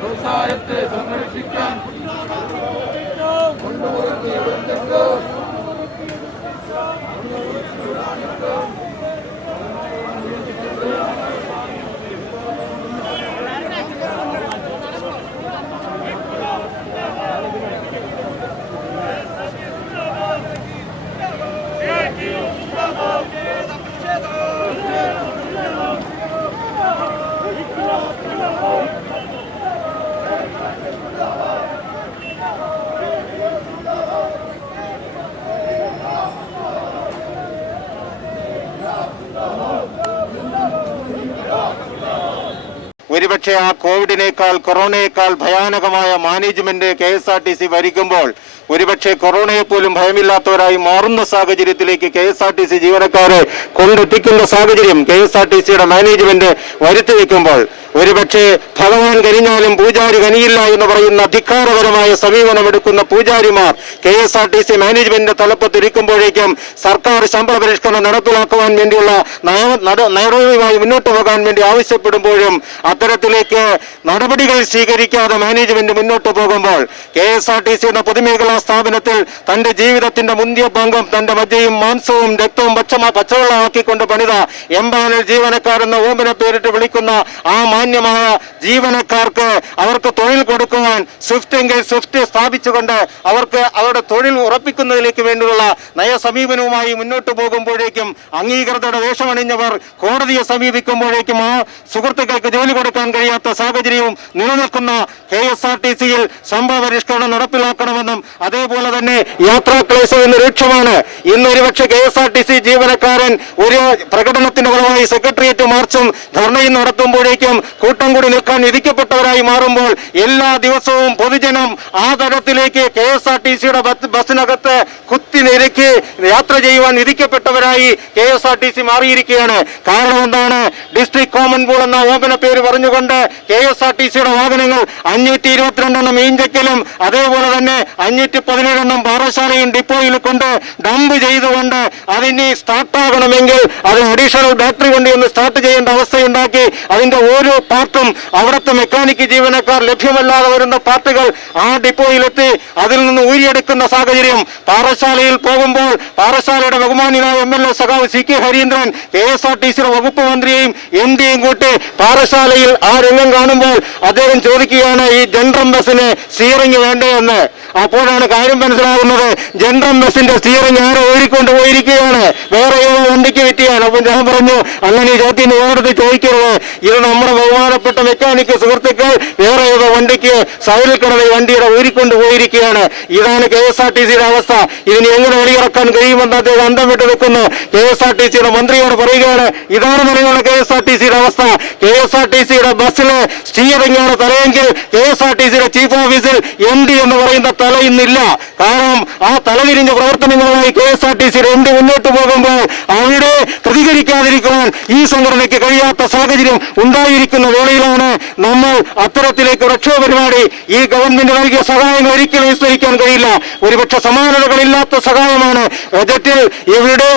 വ്യവസായത്തെ സംരക്ഷിക്കാൻ ഒരുപക്ഷെ ആ കോവിഡിനേക്കാൾ കൊറോണയേക്കാൾ ഭയാനകമായ മാനേജ്മെന്റ് KSRTC ഭരിക്കുമ്പോൾ ഒരുപക്ഷെ കൊറോണയെ പോലും ഭയമില്ലാത്തവരായി മാറുന്ന സാഹചര്യത്തിലേക്ക് KSRTC ജീവനക്കാരെ കൊണ്ടെത്തിക്കുന്ന സാഹചര്യം KSRTCയുടെ മാനേജ്മെന്റ് വരുത്തി വെക്കുമ്പോൾ ഒരുപക്ഷെ ഭഗവാൻ കരിഞ്ഞാലും പൂജാരി കനിയില്ല എന്ന് പറയുന്ന ധിക്കാരപരമായ സമീപനമെടുക്കുന്ന പൂജാരിമാർ KSRTC മാനേജ്മെന്റിന്റെ തലപ്പത്തിരിക്കുമ്പോഴേക്കും സർക്കാർ ശമ്പള പരിഷ്കരണം നടപ്പിലാക്കുവാൻ വേണ്ടിയുള്ള നയവുമായി മുന്നോട്ട് പോകാൻ വേണ്ടി ആവശ്യപ്പെടുമ്പോഴും അത്തരത്തിലേക്ക് നടപടികൾ സ്വീകരിക്കാതെ മാനേജ്മെന്റ് മുന്നോട്ട് പോകുമ്പോൾ KSRTCയുടെ പൊതുമേഖലാ സ്ഥാപനത്തിൽ തന്റെ ജീവിതത്തിന്റെ മുന്തിയ പങ്കും തന്റെ മജ്ജയും മാംസവും രക്തവും പച്ചവെള്ളമാക്കിക്കൊണ്ട് പണിത എംപാനൽ ജീവനക്കാരെന്ന ഓമന പേരിട്ട് വിളിക്കുന്ന ആ മാന്യമായ ജീവനക്കാർക്ക് അവർക്ക് തൊഴിൽ കൊടുക്കുവാൻ സ്വിഫ്റ്റ് എങ്കിൽ സ്വിഫ്റ്റ് സ്ഥാപിച്ചുകൊണ്ട് അവർക്ക് അവരുടെ തൊഴിൽ ഉറപ്പിക്കുന്നതിലേക്ക് വേണ്ടിയുള്ള നയസമീപനവുമായി മുന്നോട്ട് പോകുമ്പോഴേക്കും അംഗീകൃതയുടെ വേഷമണിഞ്ഞവർ കോടതിയെ സമീപിക്കുമ്പോഴേക്കും ആ സുഹൃത്തുക്കൾക്ക് ജോലി കൊടുക്കാൻ കഴിയാത്ത സാഹചര്യവും നിലനിൽക്കുന്ന KSRTCയിൽ ശമ്പള പരിഷ്കരണം നടപ്പിലാക്കണമെന്നും അതേപോലെ തന്നെ യാത്രാക്ലേശം ഇന്ന് രൂക്ഷമാണ്. ഇന്ന് ഒരുപക്ഷെ KSRTC ജീവനക്കാരൻ ഒരു പ്രകടനത്തിന്റെ ഫലമായി സെക്രട്ടേറിയറ്റ് മാർച്ചും ധർണയും നടത്തുമ്പോഴേക്കും കൂട്ടം കൂടി നിൽക്കാൻ വിധിക്കപ്പെട്ടവരായി മാറുമ്പോൾ എല്ലാ ദിവസവും പൊതുജനം ആ തരത്തിലേക്ക് KSRTCയുടെ ബസ്സിനകത്ത് കുത്തിനിരക്കി യാത്ര ചെയ്യുവാൻ വിധിക്കപ്പെട്ടവരായി KSRTC മാറിയിരിക്കുകയാണ്. കാരണം എന്താണ്? ഡിസ്ട്രിക്ട് കോമൺ പൂൾ എന്ന ഓമന പേര് പറഞ്ഞുകൊണ്ട് KSRTCയുടെ വാഹനങ്ങൾ 522 മീഞ്ചക്കലും അതേപോലെ തന്നെ 517 പാറശാലയും ഡിപ്പോയിൽ കൊണ്ട് ഡംപ് ചെയ്തുകൊണ്ട് അതിന് സ്റ്റാർട്ടാകണമെങ്കിൽ അത് അഡീഷണൽ ബാറ്ററി വണ്ടി ഒന്ന് സ്റ്റാർട്ട് ചെയ്യേണ്ട അവസ്ഥയുണ്ടാക്കി അതിന്റെ ഓരോ പാർട്ടും അവിടുത്തെ മെക്കാനിക് ജീവനക്കാർ ലഭ്യമല്ലാതെ വരുന്ന പാർട്ടുകൾ ആ ഡിപ്പോയിലെത്തി അതിൽ നിന്ന് ഊരിയെടുക്കുന്ന സാഹചര്യം. പാറശാലയിൽ പോകുമ്പോൾ പാറശാലയുടെ ബഹുമാനിയായ MLA സഖാവ് CK ഹരീന്ദ്രൻ KSRTCയുടെ വകുപ്പ് മന്ത്രിയെയും MDയും കൂട്ടി പാറശാലയിൽ ആ രംഗം കാണുമ്പോൾ അദ്ദേഹം ചോദിക്കുകയാണ്, ഈ ജനറൽ ബസ്സിന് സ്റ്റിയറിംഗ് വേണ്ടേ എന്ന്. അപ്പോഴാണ് കാര്യം മനസ്സിലാകുന്നത്, ജനറൽ ബസ്സിന്റെ സ്റ്റിയറിംഗ് ആരെ ഓടിക്കൊണ്ട് പോയിരിക്കുകയാണ്, വേറെ ഏതോ വണ്ടിക്ക് വിറ്റിയാണ്. അപ്പൊ ഞാൻ പറഞ്ഞു, അങ്ങനെ ഈ ചോദ്യം ഓടത്ത് ചോദിക്കരുത്, ഇത് നമ്മുടെ ബഹുമാനപ്പെട്ട മെക്കാനിക് സുഹൃത്തുക്കൾ വേറെ ഏതോ വണ്ടിക്ക് സൈഡിൽ കിടന്ന വണ്ടിയുടെ ഊരിക്കൊണ്ട് പോയിരിക്കുകയാണ്. ഇതാണ് KSRTCയുടെ അവസ്ഥ. ഇതിന് എങ്ങനെ വെളിയിറക്കാൻ കഴിയുമെന്ന് അദ്ദേഹം അന്തം വിട്ട് നിൽക്കുന്നു. KSRTCയുടെ മന്ത്രിയോട് പറയുകയാണ്, ഇതാണ് നിലവിലുള്ള KSRTCയുടെ അവസ്ഥ. KSRTCയുടെ ബസ്സിലെ സ്റ്റിയറിംഗാണ് തലയെങ്കിൽ KSRTCയുടെ ചീഫ് ഓഫീസിൽ MD എന്ന് പറയുന്ന തല ഇന്നില്ല. കാരണം ആ തലതിരിഞ്ഞ പ്രവർത്തനങ്ങളുമായി KSRTCയുടെ MD മുന്നോട്ട് പോകുമ്പോൾ അവിടെ പ്രതികരിക്കാതിരിക്കുവാൻ ഈ സംഘടനയ്ക്ക് കഴിയാത്ത സാഹചര്യം ഉണ്ടായിരിക്കുന്ന വേളയിലാണ് നമ്മൾ അത്തരത്തിലേക്ക് രക്ഷാപരിപാടി ഈ ഗവൺമെന്റ് നൽകിയ സഹായങ്ങൾ ഒരിക്കലും വിസ്മരിക്കാൻ കഴിയില്ല. ഒരുപക്ഷെ സമാനതകളില്ലാത്ത സഹായമാണ്. ബജറ്റിൽ ഇവിടെ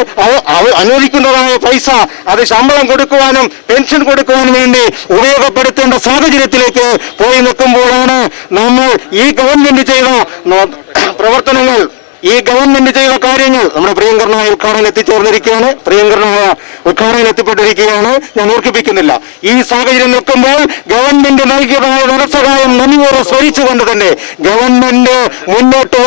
അനുവദിക്കുന്നതായ പൈസ അത് ശമ്പളം കൊടുക്കുവാനും പെൻഷൻ കൊടുക്കുവാനും വേണ്ടി ഉപയോഗപ്പെടുത്തേണ്ട സാഹചര്യത്തിലേക്ക് പോയി നിൽക്കുമ്പോഴാണ് നമ്മൾ ഈ ഗവൺമെന്റ് ചെയ്ത പ്രവർത്തനങ്ങൾ, ഈ ഗവൺമെന്റ് ചെയ്ത കാര്യങ്ങൾ നമ്മുടെ പ്രിയങ്കരനായ ഉദ്ഘാടനം എത്തിച്ചേർന്നിരിക്കുകയാണ്. പ്രിയങ്കരനായ ഉദ്ഘാടനം എത്തിപ്പെട്ടിരിക്കുകയാണ്. ഞാൻ ഓർക്കിപ്പിക്കുന്നില്ല. ഈ സാഹചര്യം നിൽക്കുമ്പോൾ ഗവൺമെന്റ് നൽകിയതായ ധനസഹായം നന്ദിയോടെ സ്മരിച്ചുകൊണ്ട് തന്നെ ഗവൺമെന്റ് മുന്നോട്ട്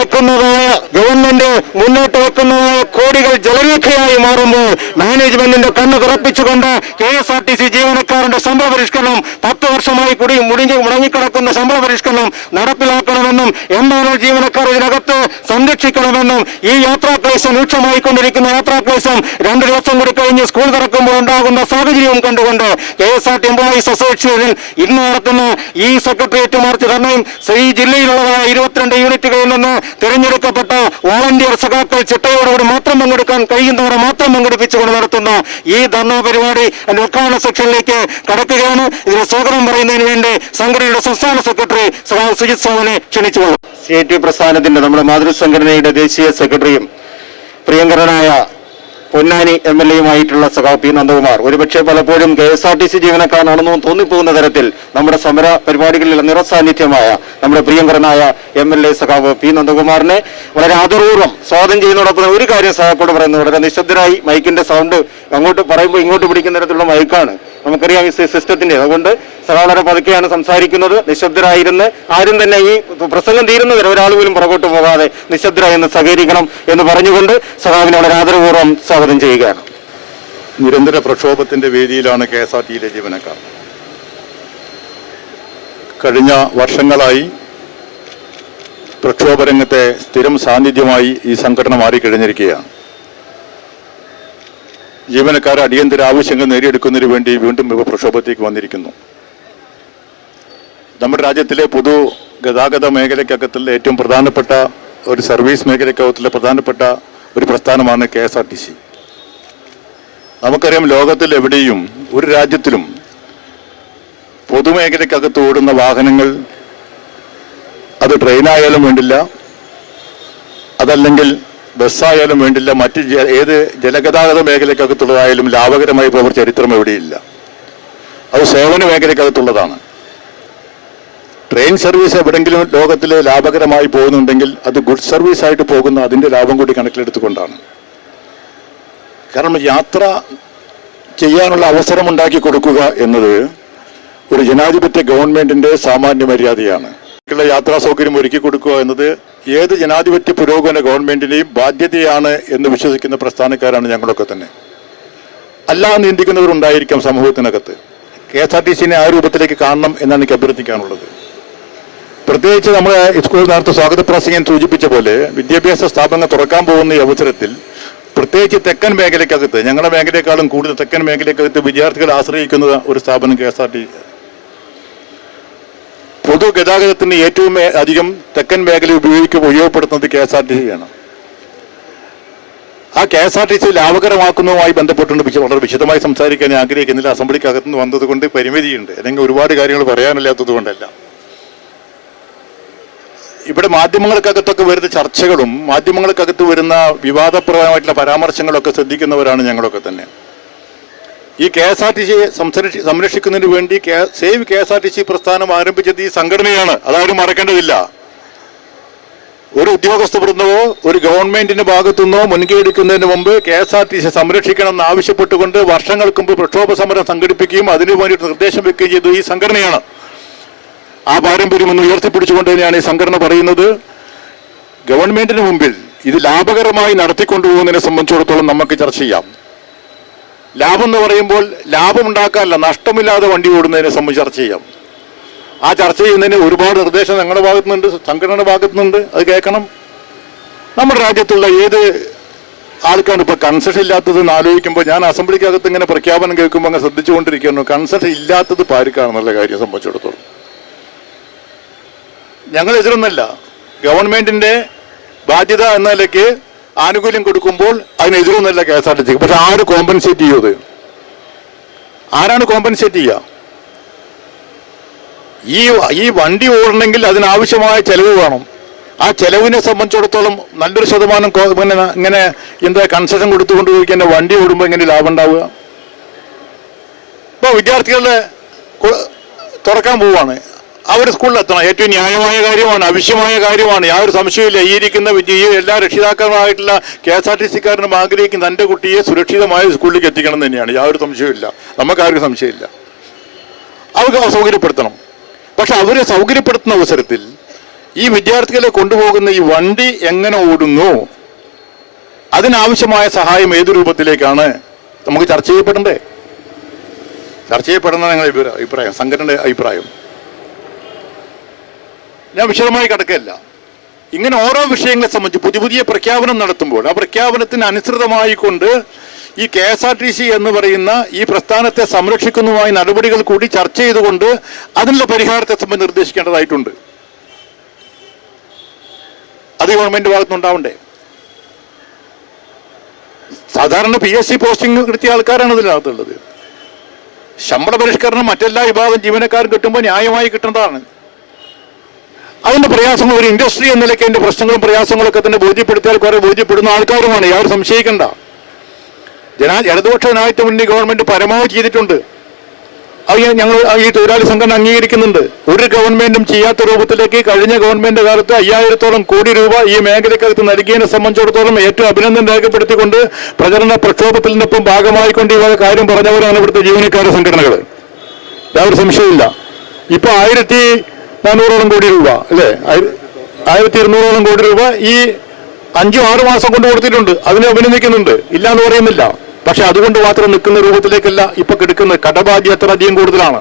വെക്കുന്നതായ കോടികൾ ജലരേഖയായി മാറുമ്പോൾ മാനേജ്മെന്റിന്റെ കണ്ണ് തുറപ്പിച്ചുകൊണ്ട് KSRTC ജീവനക്കാരന്റെ ശമ്പള പരിഷ്കരണം 10 വർഷമായി കൂടി മുടങ്ങിക്കിടക്കുന്ന ശമ്പള പരിഷ്കരണം നടപ്പിലാക്കണമെന്നും എംപാനൽ ജീവനക്കാർ ഇതിനകത്ത് സംരക്ഷിക്കണമെന്നും ഈ യാത്രാക്ലേശം രൂക്ഷമായിക്കൊണ്ടിരിക്കുന്ന യാത്രാക്ലേശം 2 ദിവസം കൂടി കഴിഞ്ഞ് സ്കൂൾ തുറക്കുമ്പോൾ ഉണ്ടാകുന്ന സാഹചര്യവും കണ്ടുകൊണ്ട് KSRTC എംപ്ലോയീസ് അസോസിയേഷൻ ഇന്ന് നടത്തുന്ന ഈ സെക്രട്ടേറിയറ്റ് മാർച്ച് ധർണയും ഈ ജില്ലയിലുള്ളതായ 22 യൂണിറ്റുകളിൽ നിന്ന് തിരഞ്ഞെടുക്കപ്പെട്ട വോളണ്ടിയർ സഖാക്കൾ ചിട്ടയോടുകൂടി മാത്രം പങ്കെടുക്കാൻ കഴിയുന്നവരെ മാത്രം പങ്കെടുപ്പിച്ചുകൊണ്ട് നടത്തുന്ന ഈ ധർണാ പരിപാടി ഉദ്ഘാടന സെക്ഷനിലേക്ക് കടക്കുകയാണ്. ഇതിന് സ്വാഗതം പറയുന്നതിന് വേണ്ടി സംഘടനയുടെ സംസ്ഥാന സെക്രട്ടറി സുജിത് സോമനെ ക്ഷണിച്ചു. CIT പ്രസ്ഥാനത്തിന്റെ നമ്മുടെ മാതൃസംഘടനയുടെ ദേശീയ സെക്രട്ടറിയും പ്രിയങ്കരനായ പൊന്നാനി MLA സഖാവ് പി നന്ദകുമാർ ഒരുപക്ഷെ പലപ്പോഴും KSRTC ജീവനക്കാരനാണെന്ന് തോന്നിപ്പോകുന്ന തരത്തിൽ നമ്മുടെ സമര പരിപാടികളിൽ നിറസാന്നിധ്യമായ നമ്മുടെ പ്രിയങ്കരനായ MLA സഖാവ് പി നന്ദകുമാറിനെ വളരെ ആദരപൂർവ്വം സ്വാഗതം ചെയ്യുന്നതോടൊപ്പം ഒരു കാര്യം സഹായത്തോട് പറയുന്നത്, വളരെ നിശബ്ദരായി മൈക്കിന്റെ സൗണ്ട് അങ്ങോട്ട് പറയുമ്പോൾ ഇങ്ങോട്ട് പിടിക്കുന്ന തരത്തിലുള്ള മൈക്കാണ്, നമുക്കറിയാം ഈ സിസ്റ്റത്തിന്റെ. അതുകൊണ്ട് സഖാവ് വളരെ പതുക്കെയാണ് സംസാരിക്കുന്നത്. നിശബ്ദരായിരുന്ന് ആരും തന്നെ ഈ പ്രസംഗം തീരുന്നവരെ ഒരാൾ പോലും പുറകോട്ട് പോകാതെ നിശബ്ദരായി എന്ന് സഹകരിക്കണം എന്ന് പറഞ്ഞുകൊണ്ട് സഖാവിനെ വളരെ ആദരപൂർവ്വം സ്വാഗതം ചെയ്യുകയാണ്. നിരന്തര പ്രക്ഷോഭത്തിന്റെ വേദിയിലാണ് KSRTCയിലെ ജീവനക്കാർ. കഴിഞ്ഞ വർഷങ്ങളായി പ്രക്ഷോഭരംഗത്തെ സ്ഥിരം സാന്നിധ്യമായി ഈ സംഘടന മാറിക്കഴിഞ്ഞിരിക്കുകയാണ്. ജീവനക്കാർ അടിയന്തര ആവശ്യങ്ങൾ നേടിയെടുക്കുന്നതിന് വേണ്ടി വീണ്ടും ഇവ പ്രക്ഷോഭത്തേക്ക് വന്നിരിക്കുന്നു. നമ്മുടെ രാജ്യത്തിലെ പൊതു ഗതാഗത മേഖലയ്ക്കകത്തുള്ള ഏറ്റവും പ്രധാനപ്പെട്ട ഒരു സർവീസ് മേഖലയ്ക്കകത്തുള്ള പ്രധാനപ്പെട്ട ഒരു പ്രസ്ഥാനമാണ് KSRTC. നമുക്കറിയാം, ലോകത്തിൽ എവിടെയും ഒരു രാജ്യത്തിലും പൊതുമേഖലയ്ക്കകത്ത് ഓടുന്ന വാഹനങ്ങൾ, അത് ട്രെയിനായാലും വേണ്ടില്ല, അതല്ലെങ്കിൽ ബസ്സായാലും വേണ്ടില്ല, മറ്റ് ഏത് ജലഗതാഗത മേഖലയ്ക്കകത്തുള്ളതായാലും ലാഭകരമായി പോയ ചരിത്രം എവിടെയില്ല. അത് സേവന മേഖലയ്ക്കകത്തുള്ളതാണ്. ട്രെയിൻ സർവീസ് എവിടെയെങ്കിലും ലോകത്തിൽ ലാഭകരമായി പോകുന്നുണ്ടെങ്കിൽ അത് ഗുഡ് സർവീസ് ആയിട്ട് പോകുന്ന അതിൻ്റെ ലാഭം കൂടി കണക്കിലെടുത്തുകൊണ്ടാണ്. കാരണം യാത്ര ചെയ്യാനുള്ള അവസരം ഉണ്ടാക്കി കൊടുക്കുക എന്നത് ഒരു ജനാധിപത്യ ഗവൺമെന്റിന്റെ സാമാന്യ മര്യാദയാണ്. യാത്രാ സൗകര്യം ഒരുക്കി കൊടുക്കുക എന്നത് ഏത് ജനാധിപത്യ പുരോഗമന ഗവൺമെന്റിന്റെയും ബാധ്യതയാണ് എന്ന് വിശ്വസിക്കുന്ന പ്രസ്ഥാനക്കാരാണ് ഞങ്ങളൊക്കെ തന്നെ. അല്ലാതെ നിന്ദിക്കുന്നവരുണ്ടായിരിക്കാം സമൂഹത്തിനകത്ത്. KSRTCനെ ആ രൂപത്തിലേക്ക് കാണണം എന്നാണ് എനിക്ക് അഭ്യർത്ഥിക്കാനുള്ളത്. പ്രത്യേകിച്ച് നമ്മൾ സ്കൂൾ നേരത്തെ സ്വാഗത പ്രസംഗം സൂചിപ്പിച്ച പോലെ വിദ്യാഭ്യാസ സ്ഥാപനങ്ങൾ തുറക്കാൻ പോകുന്ന ഈ അവസരത്തിൽ പ്രത്യേകിച്ച് തെക്കൻ മേഖലയ്ക്കകത്ത്, ഞങ്ങളുടെ മേഖലയെക്കാളും കൂടുതൽ തെക്കൻ മേഖലയ്ക്കകത്ത് വിദ്യാർത്ഥികൾ ആശ്രയിക്കുന്ന ഒരു സ്ഥാപനം KSRTC. പൊതുഗതാഗതത്തിന് ഏറ്റവും അധികം തെക്കൻ മേഖല ഉപയോഗപ്പെടുത്തുന്നത് KSRTCയാണ്. ആ KSRTC ലാഭകരമാക്കുന്നതുമായി ബന്ധപ്പെട്ടുകൊണ്ട് വളരെ വിശദമായി സംസാരിക്കാൻ ഞാൻ ആഗ്രഹിക്കുന്നില്ല. അസംബ്ലിക്കകത്തുനിന്ന് വന്നതുകൊണ്ട് പരിമിതിയുണ്ട്, അല്ലെങ്കിൽ ഒരുപാട് കാര്യങ്ങൾ പറയാനില്ലാത്തത് കൊണ്ടല്ല. ഇവിടെ മാധ്യമങ്ങൾക്കകത്തൊക്കെ വരുന്ന ചർച്ചകളും മാധ്യമങ്ങൾക്കകത്ത് വരുന്ന വിവാദപ്രദമായിട്ടുള്ള പരാമർശങ്ങളൊക്കെ ശ്രദ്ധിക്കുന്നവരാണ് ഞങ്ങളൊക്കെ തന്നെ. ഈ KSRTC സംരക്ഷിക്കുന്നതിന് വേണ്ടി സേവ് KSRTC പ്രസ്ഥാനം ആരംഭിച്ചത് ഈ സംഘടനയാണ്, അതാരും മറക്കേണ്ടതില്ല. ഒരു ഉദ്യോഗസ്ഥ വൃന്ദമോ ഒരു ഗവൺമെന്റിന്റെ ഭാഗത്തുനിന്നോ മുൻകൈ എടുക്കുന്നതിന് മുമ്പ് KSRTC സംരക്ഷിക്കണമെന്ന് ആവശ്യപ്പെട്ടുകൊണ്ട് വർഷങ്ങൾക്ക് മുമ്പ് പ്രക്ഷോഭ സമരം സംഘടിപ്പിക്കുകയും അതിനു വേണ്ടിയിട്ട് നിർദ്ദേശം വെക്കുകയും ചെയ്തു ഈ സംഘടനയാണ്. ആ പാരമ്പര്യം ഒന്ന് ഉയർത്തിപ്പിടിച്ചുകൊണ്ട് തന്നെയാണ് ഈ സംഘടന പറയുന്നത്. ഗവൺമെന്റിന് മുമ്പിൽ ഇത് ലാഭകരമായി നടത്തിക്കൊണ്ടുപോകുന്നതിനെ സംബന്ധിച്ചിടത്തോളം നമുക്ക് ചർച്ച ചെയ്യാം. ലാഭം എന്ന് പറയുമ്പോൾ ലാഭമുണ്ടാക്കാനല്ല, നഷ്ടമില്ലാതെ വണ്ടി ഓടുന്നതിനെ സംബന്ധിച്ച് ചർച്ച ചെയ്യാം. ആ ചർച്ച ചെയ്യുന്നതിന് ഒരുപാട് നിർദ്ദേശം ഞങ്ങളുടെ ഭാഗത്തുനിന്നുണ്ട്, സംഘടനയുടെ ഭാഗത്തുനിന്നുണ്ട്. അത് കേൾക്കണം. നമ്മുടെ രാജ്യത്തുള്ള ഏത് ആൾക്കാണ് ഇപ്പോൾ കൺസെഷൻ ഇല്ലാത്തതെന്ന് ആലോചിക്കുമ്പോൾ ഞാൻ അസംബ്ലിക്കകത്ത് ഇങ്ങനെ പ്രഖ്യാപനം കേൾക്കുമ്പോൾ അങ്ങ് ശ്രദ്ധിച്ചുകൊണ്ടിരിക്കുന്നു. കൺസെഷൻ ഇല്ലാത്തത് പാരിക്കാണെന്നുള്ള കാര്യം സംബന്ധിച്ചിടത്തോളം ഞങ്ങൾ എതിരൊന്നല്ല. ഗവൺമെന്റിന്റെ ബാധ്യത എന്ന നിലയ്ക്ക് ആനുകൂല്യം കൊടുക്കുമ്പോൾ അതിനെതിരൊന്നല്ല KSRTC. പക്ഷെ ആര് കോമ്പൻസേറ്റ് ചെയ്യത്? ആരാണ് കോമ്പൻസേറ്റ് ചെയ്യുക? ഈ വണ്ടി ഓടണമെങ്കിൽ അതിനാവശ്യമായ ചെലവ് വേണം. ആ ചെലവിനെ സംബന്ധിച്ചിടത്തോളം നല്ലൊരു ശതമാനം ഇങ്ങനെ എന്താ കൺസെഷൻ കൊടുത്തുകൊണ്ട് പോയി വണ്ടി ഓടുമ്പോൾ എങ്ങനെ ലാഭം ഉണ്ടാവുക? ഇപ്പോൾ വിദ്യാർത്ഥികളുടെ തുറക്കാൻ പോവുകയാണ്, അവർ സ്കൂളിലെത്തണം. ഏറ്റവും ന്യായമായ കാര്യമാണ്, ആവശ്യമായ കാര്യമാണ്, യാതൊരു സംശയമില്ല. ഈ ഇരിക്കുന്ന എല്ലാ രക്ഷിതാക്കളുമായിട്ടുള്ള KSRTCക്കാരനും ആഗ്രഹിക്കുന്ന തൻ്റെ കുട്ടിയെ സുരക്ഷിതമായ സ്കൂളിലേക്ക് എത്തിക്കണം തന്നെയാണ്, യാതൊരു സംശയമില്ല. നമുക്കാർക്കും സംശയമില്ല. അവർക്ക് സൗകര്യപ്പെടുത്തണം. പക്ഷെ അവരെ സൗകര്യപ്പെടുത്തുന്ന അവസരത്തിൽ ഈ വിദ്യാർത്ഥികളെ കൊണ്ടുപോകുന്ന ഈ വണ്ടി എങ്ങനെ ഓടുന്നു, അതിനാവശ്യമായ സഹായം ഏത് രൂപത്തിലേക്കാണ് നമുക്ക് ചർച്ച ചെയ്യപ്പെടണ്ടേ? ചർച്ച ചെയ്യപ്പെടുന്ന ഞങ്ങളുടെ അഭിപ്രായം, സംഘടനയുടെ അഭിപ്രായം. ഞാൻ വിശദമായി കിടക്കല്ല. ഇങ്ങനെ ഓരോ വിഷയങ്ങളെ സംബന്ധിച്ച് പുതിയ പ്രഖ്യാപനം നടത്തുമ്പോൾ ആ പ്രഖ്യാപനത്തിന് അനുസൃതമായിക്കൊണ്ട് ഈ KSRTC എന്ന് പറയുന്ന ഈ പ്രസ്ഥാനത്തെ സംരക്ഷിക്കുന്നതുമായി നടപടികൾ കൂടി ചർച്ച ചെയ്തുകൊണ്ട് അതിനുള്ള പരിഹാരത്തെ സംബന്ധിച്ച് നിർദ്ദേശിക്കേണ്ടതായിട്ടുണ്ട്. അത് ഗവൺമെന്റ് ഭാഗത്തുനിന്നുണ്ടാവണ്ടേ? സാധാരണ PSC പോസ്റ്റിംഗ് കിട്ടിയ ആൾക്കാരാണ് ഇതിനകത്തുള്ളത്. ശമ്പള പരിഷ്കരണം മറ്റെല്ലാ വിഭാഗം ജീവനക്കാരും കിട്ടുമ്പോൾ ന്യായമായി കിട്ടേണ്ടതാണ്. അതിന്റെ പ്രയാസങ്ങൾ ഒരു ഇൻഡസ്ട്രി എന്ന നിലയ്ക്ക് അതിന്റെ പ്രശ്നങ്ങളും പ്രയാസങ്ങളൊക്കെ തന്നെ ബോധ്യപ്പെടുത്തിയാൽ കുറെ ബോധ്യപ്പെടുന്ന ആൾക്കാരുമാണ്, യാതൊരു സംശയിക്കണ്ട. ഇടതുപക്ഷ ജനാധിപത്യ മുന്നണി ഗവൺമെന്റ് പരമാവധി ചെയ്തിട്ടുണ്ട്. അത് ഞങ്ങൾ ഈ തൊഴിലാളി സംഘടന അംഗീകരിക്കുന്നുണ്ട്. ഒരു ഗവൺമെന്റും ചെയ്യാത്ത രൂപത്തിലേക്ക് കഴിഞ്ഞ ഗവൺമെന്റ് കാലത്ത് 5000-ഓളം കോടി രൂപ ഈ മേഖലക്കകത്ത് നൽകിയതിനെ സംബന്ധിച്ചിടത്തോളം ഏറ്റവും അഭിനന്ദനം രേഖപ്പെടുത്തിക്കൊണ്ട് പ്രചരണ പ്രക്ഷോഭത്തിനൊപ്പം ഭാഗമായിക്കൊണ്ട് ഈ കാര്യം പറഞ്ഞവരാണ് ഇവിടുത്തെ ജീവനക്കാരുടെ സംഘടനകൾ. യാതൊരു സംശയമില്ല. ഇപ്പൊ 1400-ഓളം കോടി രൂപ അല്ലേ, 1200-ഓളം കോടി രൂപ ഈ 5-6 മാസം കൊണ്ട് കൊടുത്തിട്ടുണ്ട്. അതിനെ അഭിനന്ദിക്കുന്നുണ്ട്, ഇല്ലാന്ന് പറയുന്നില്ല. പക്ഷെ അതുകൊണ്ട് മാത്രം നിൽക്കുന്ന രൂപത്തിലേക്കല്ല ഇപ്പൊ കിടക്കുന്നത്. കടബാധ്യത അത്ര അധികം കൂടുതലാണ്.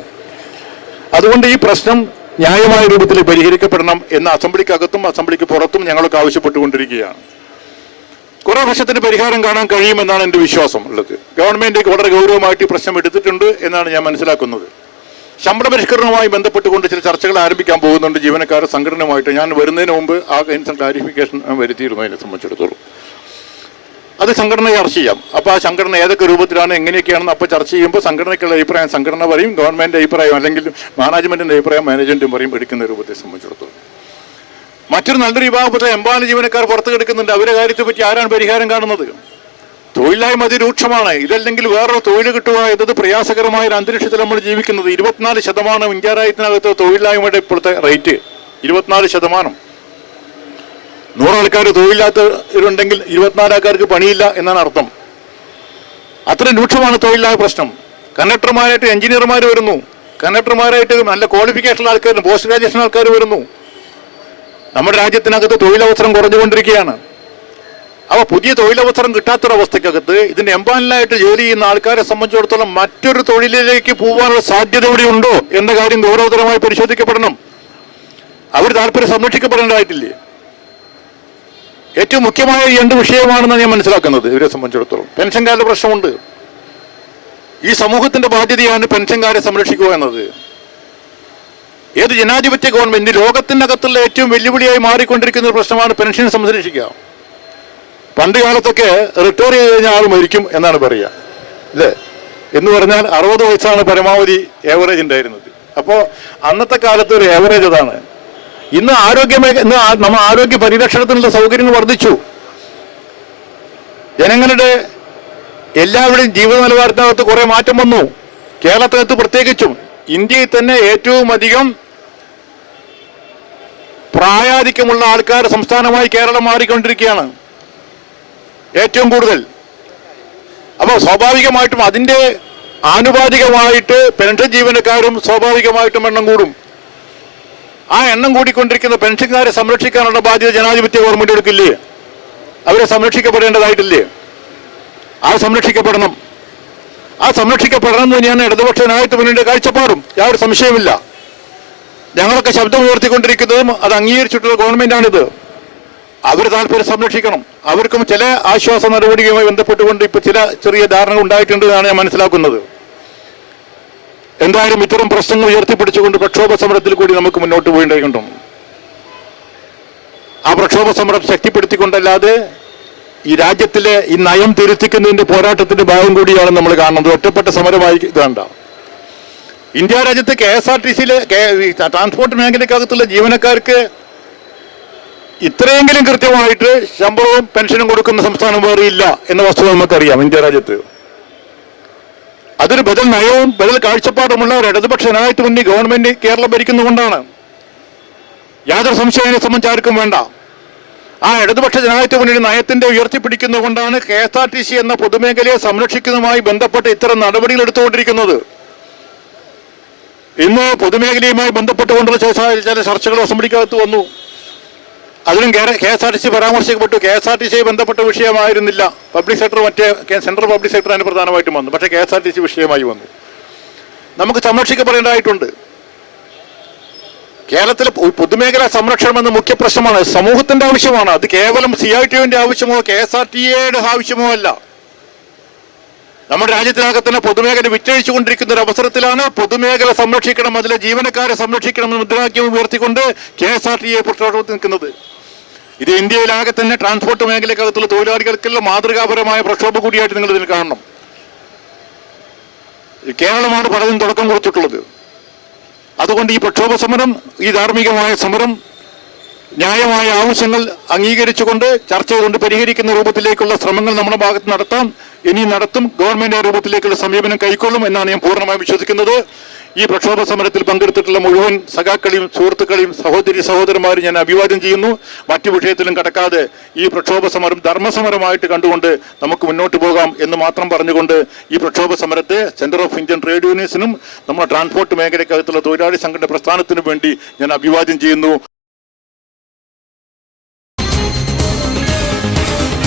അതുകൊണ്ട് ഈ പ്രശ്നം ന്യായമായ രൂപത്തിൽ പരിഹരിക്കപ്പെടണം എന്ന് അസംബ്ലിക്കകത്തും അസംബ്ലിക്ക് പുറത്തും ഞങ്ങളൊക്കെ ആവശ്യപ്പെട്ടുകൊണ്ടിരിക്കുകയാണ്. കുറെ വർഷത്തിന് പരിഹാരം കാണാൻ കഴിയുമെന്നാണ് എൻ്റെ വിശ്വാസം ഉള്ളത്. ഗവൺമെന്റ് വളരെ ഗൗരവമായിട്ട് ഈ പ്രശ്നം എടുത്തിട്ടുണ്ട് എന്നാണ് ഞാൻ മനസ്സിലാക്കുന്നത്. ശമ്പള പരിഷ്കരണവുമായി ബന്ധപ്പെട്ടുകൊണ്ട് ചില ചർച്ചകൾ ആരംഭിക്കാൻ പോകുന്നുണ്ട് ജീവനക്കാരുടെ സംഘടനയുമായിട്ട്. ഞാൻ വരുന്നതിന് മുമ്പ് ആ ക്ലാരിഫിക്കേഷൻ വരുത്തിയിരുന്നു. അതിനെ സംബന്ധിച്ചിടത്തോളം അത് സംഘടന ചർച്ച ചെയ്യാം. അപ്പോൾ ആ സംഘടന ഏതൊക്കെ രൂപത്തിലാണ് എങ്ങനെയൊക്കെയാണെന്ന് അപ്പോൾ ചർച്ച ചെയ്യുമ്പോൾ സംഘടനയ്ക്കുള്ള അഭിപ്രായം സംഘടന പറയും, ഗവൺമെന്റ് അഭിപ്രായം അല്ലെങ്കിൽ മാനേജ്മെന്റിന്റെ അഭിപ്രായം മാനേജ്മെന്റും പറയും. എടുക്കുന്ന രൂപത്തെ സംബന്ധിച്ചിടത്തോളം മറ്റൊരു നല്ലൊരു വിഭാഗപ്പെട്ട 80 ജീവനക്കാർ പുറത്ത് കിടക്കുന്നുണ്ട്. അവരുടെ കാര്യത്തെ പറ്റി ആരാണ് പരിഹാരം കാണുന്നത്? തൊഴിലില്ലായ്മ അതിരൂക്ഷമാണ്. ഇതല്ലെങ്കിൽ വേറൊരു തൊഴിൽ കിട്ടുക എന്നത് പ്രയാസകരമായ ഒരു അന്തരീക്ഷത്തിൽ നമ്മൾ ജീവിക്കുന്നത്. 24% ഇന്ത്യ രാജ്യത്തിനകത്ത് തൊഴിലില്ലായ്മയുടെ ഇപ്പോഴത്തെ റേറ്റ് 24%. 100 ആൾക്കാർ തൊഴിലില്ലാത്തവരുണ്ടെങ്കിൽ 24 ആൾക്കാർക്ക് പണിയില്ല എന്നാണ് അർത്ഥം. അത്ര രൂക്ഷമാണ് തൊഴിലില്ലായ്മ പ്രശ്നം. കണ്ടക്ടർമാരായിട്ട് എഞ്ചിനീയർമാർ വരുന്നു, കണ്ടക്ടർമാരായിട്ട് നല്ല ക്വാളിഫിക്കേഷൻ ആൾക്കാർ, പോസ്റ്റ് ഗ്രാജുവേഷൻ ആൾക്കാർ വരുന്നു. നമ്മുടെ രാജ്യത്തിനകത്ത് തൊഴിലവസരം കുറഞ്ഞുകൊണ്ടിരിക്കുകയാണ്. അപ്പോൾ പുതിയ തൊഴിലവസരം കിട്ടാത്തൊരവസ്ഥക്കകത്ത് ഇതിന്റെ എംപാനലായിട്ട് ജോലി ചെയ്യുന്ന ആൾക്കാരെ സംബന്ധിച്ചിടത്തോളം മറ്റൊരു തൊഴിലിലേക്ക് പോകാനുള്ള സാധ്യത കൂടി ഉണ്ടോ എന്ന കാര്യം ഗൗരവതരമായി പരിശോധിക്കപ്പെടണം. അവർ താല്പര്യം സംരക്ഷിക്കപ്പെടേണ്ടതായിട്ടില്ലേ? ഏറ്റവും മുഖ്യമായ ഈ 2 വിഷയമാണെന്ന് ഞാൻ മനസ്സിലാക്കുന്നത്. ഇവരെ സംബന്ധിച്ചിടത്തോളം പെൻഷൻകാരുടെ പ്രശ്നമുണ്ട്. ഈ സമൂഹത്തിന്റെ ബാധ്യതയാണ് പെൻഷൻകാരെ സംരക്ഷിക്കുക എന്നത്. ഏത് ജനാധിപത്യ ഗവൺമെന്റ് ലോകത്തിനകത്തുള്ള ഏറ്റവും വെല്ലുവിളിയായി മാറിക്കൊണ്ടിരിക്കുന്ന ഒരു പ്രശ്നമാണ് പെൻഷൻ സംരക്ഷിക്കുക. പണ്ട് കാലത്തൊക്കെ റിട്ടയർ ചെയ്ത് കഴിഞ്ഞാൽ ആൾ മരിക്കും എന്നാണ് പറയുക അല്ലേ? എന്ന് പറഞ്ഞാൽ 60 വയസ്സാണ് പരമാവധി ഏവറേജ് ഉണ്ടായിരുന്നത്. അപ്പോൾ അന്നത്തെ കാലത്ത് ഒരു ഏവറേജ് അതാണ്. ഇന്ന് നമ്മൾ ആരോഗ്യ പരിരക്ഷണത്തിനുള്ള സൗകര്യങ്ങൾ വർദ്ധിച്ചു. ജനങ്ങളുടെ എല്ലാവരുടെയും ജീവിത നിലവാരത്തിനകത്ത് കുറെ മാറ്റം വന്നു. കേരളത്തിനകത്ത് പ്രത്യേകിച്ചും ഇന്ത്യയിൽ തന്നെ ഏറ്റവും അധികം പ്രായാധിക്യമുള്ള ആൾക്കാർ സംസ്ഥാനമായി കേരളം മാറിക്കൊണ്ടിരിക്കുകയാണ്, ഏറ്റവും കൂടുതൽ. അപ്പോൾ സ്വാഭാവികമായിട്ടും അതിൻ്റെ ആനുപാതികമായിട്ട് പെൻഷൻ ജീവനക്കാരും സ്വാഭാവികമായിട്ടും എണ്ണം കൂടും. ആ എണ്ണം കൂടിക്കൊണ്ടിരിക്കുന്ന പെൻഷൻകാരെ സംരക്ഷിക്കാനുള്ള ബാധ്യത ജനാധിപത്യ ഗവൺമെന്റ് എടുക്കില്ലേ? അവരെ സംരക്ഷിക്കപ്പെടേണ്ടതായിട്ടില്ലേ? ആ സംരക്ഷിക്കപ്പെടണം എന്ന് തന്നെയാണ് ഇടതുപക്ഷ ജനാധിപത്യ മുന്നണിയുടെ കാഴ്ചപ്പാടും. യാതൊരു സംശയമില്ല. ഞങ്ങളൊക്കെ ശബ്ദം ഉയർത്തിക്കൊണ്ടിരിക്കുന്നതും അത് അംഗീകരിച്ചിട്ടുള്ള ഗവൺമെന്റാണിത്. അവർ താല്പര്യം സംരക്ഷിക്കണം. അവർക്കും ചില ആശ്വാസ നടപടികളുമായി ബന്ധപ്പെട്ടുകൊണ്ട് ഇപ്പൊ ചില ചെറിയ ധാരണകൾ ഉണ്ടായിട്ടുണ്ട് എന്നാണ് ഞാൻ മനസ്സിലാക്കുന്നത്. എന്തായാലും ഇത്തരം പ്രശ്നങ്ങൾ ഉയർത്തിപ്പിടിച്ചുകൊണ്ട് പ്രക്ഷോഭ സമരത്തിൽ കൂടി നമുക്ക് മുന്നോട്ട് പോകേണ്ടതുണ്ട്. ആ പ്രക്ഷോഭ സമരം ശക്തിപ്പെടുത്തിക്കൊണ്ടല്ലാതെ ഈ രാജ്യത്തിലെ ഈ നയം തിരുത്തിക്കുന്നതിന്റെ പോരാട്ടത്തിന്റെ ഭാഗം കൂടിയാണ് നമ്മൾ കാണുന്നത്. ഒറ്റപ്പെട്ട സമരമായി വേണ്ട. ഇന്ത്യ രാജ്യത്ത് KSRTCയിലെ ട്രാൻസ്പോർട്ട് മേഖലക്കകത്തുള്ള ജീവനക്കാർക്ക് ഇത്രയെങ്കിലും കൃത്യമായിട്ട് ശമ്പളവും പെൻഷനും കൊടുക്കുന്ന സംസ്ഥാനം വേറെയില്ല എന്ന വസ്തുത നമുക്കറിയാം ഇന്ത്യ രാജ്യത്ത്. അതൊരു ബദൽ നയവും ബദൽ കാഴ്ചപ്പാടുമുള്ള ഒരു ഇടതുപക്ഷ ജനാധിപത്യ മുന്നണി ഗവൺമെന്റ് കേരളം ഭരിക്കുന്നതുകൊണ്ടാണ്. യാതൊരു സംശയത്തിനെ സംബന്ധിച്ച് ആർക്കും വേണ്ട. ആ ഇടതുപക്ഷ ജനാധിപത്യ മുന്നണി നയത്തിന്റെ ഉയർത്തിപ്പിടിക്കുന്നതുകൊണ്ടാണ് KSRTC എന്ന പൊതുമേഖലയെ സംരക്ഷിക്കുന്നതുമായി ബന്ധപ്പെട്ട് ഇത്തരം നടപടികൾ എടുത്തുകൊണ്ടിരിക്കുന്നത്. ഇന്ന് പൊതുമേഖലയുമായി ബന്ധപ്പെട്ടുകൊണ്ടുള്ള ചില ചർച്ചകൾ അസംബ്ലിക്കകത്ത് വന്നു. അതിലും KSRTC പരാമർശിക്കപ്പെട്ടു. KSRTCയെ ബന്ധപ്പെട്ട വിഷയമായിരുന്നില്ല പബ്ലിക് സെക്ടർ, മറ്റേ സെൻട്രൽ പബ്ലിക് സെക്ടർ അതിന് പ്രധാനമായിട്ടും വന്നു. പക്ഷേ KSRTC വിഷയമായി വന്നു. നമുക്ക് സംരക്ഷിക്കപ്പെടേണ്ടതായിട്ടുണ്ട്. കേരളത്തിലെ പൊതുമേഖലാ സംരക്ഷണം എന്ന മുഖ്യ പ്രശ്നമാണ്, സമൂഹത്തിന്റെ ആവശ്യമാണ്. അത് കേവലം CITUവിന്റെ ആവശ്യമോ KSRTCയുടെ ആവശ്യമോ അല്ല. നമ്മുടെ രാജ്യത്തിനകത്ത് പൊതുമേഖല വിറ്റഴിച്ചുകൊണ്ടിരിക്കുന്ന ഒരു അവസരത്തിലാണ് പൊതുമേഖല സംരക്ഷിക്കണം, അതിലെ ജീവനക്കാരെ സംരക്ഷിക്കണം എന്ന് മുദ്രാവാക്യം ഉയർത്തിക്കൊണ്ട് KSRTCയെ പ്രക്ഷോഭത്തിൽ നിൽക്കുന്നത്. ഇത് ഇന്ത്യയിലാകെ തന്നെ ട്രാൻസ്പോർട്ട് മേഖലക്കകത്തുള്ള തൊഴിലാളികൾക്കുള്ള മാതൃകാപരമായ പ്രക്ഷോഭം കൂടിയായിട്ട് നിങ്ങൾ ഇതിൽ കാണണം. കേരളമാണ് പലതും തുടക്കം കുറിച്ചിട്ടുള്ളത്. അതുകൊണ്ട് ഈ പ്രക്ഷോഭ സമരം, ഈ ധാർമ്മികമായ സമരം ന്യായമായ ആവശ്യങ്ങൾ അംഗീകരിച്ചുകൊണ്ട് ചർച്ച ചെയ്തുകൊണ്ട് പരിഹരിക്കുന്ന രൂപത്തിലേക്കുള്ള ശ്രമങ്ങൾ നമ്മുടെ ഭാഗത്ത് നടത്താം ഇനി നടത്തും, ഗവൺമെന്റ് രൂപത്തിലേക്കുള്ള സമീപനം കൈക്കൊള്ളും എന്നാണ് ഞാൻ പൂർണ്ണമായും വിശ്വസിക്കുന്നത്. ഈ പ്രക്ഷോഭ സമരത്തിൽ പങ്കെടുത്തിട്ടുള്ള മുഴുവൻ സഖാക്കളെയും സുഹൃത്തുക്കളെയും സഹോദരന്മാരും ഞാൻ അഭിവാദ്യം ചെയ്യുന്നു. മറ്റു വിഷയത്തിലും കടക്കാതെ ഈ പ്രക്ഷോഭ സമരം ധർമ്മസമരമായിട്ട് കണ്ടുകൊണ്ട് നമുക്ക് മുന്നോട്ട് പോകാം എന്ന് മാത്രം പറഞ്ഞുകൊണ്ട് ഈ പ്രക്ഷോഭ സമരത്തെ സെന്റർ ഓഫ് ഇന്ത്യൻ ട്രേഡ് യൂണിയൻസിനും നമ്മുടെ ട്രാൻസ്പോർട്ട് മേഖലയ്ക്കകത്തുള്ള തൊഴിലാളി സംഘടന പ്രസ്ഥാനത്തിനും വേണ്ടി ഞാൻ അഭിവാദ്യം ചെയ്യുന്നു.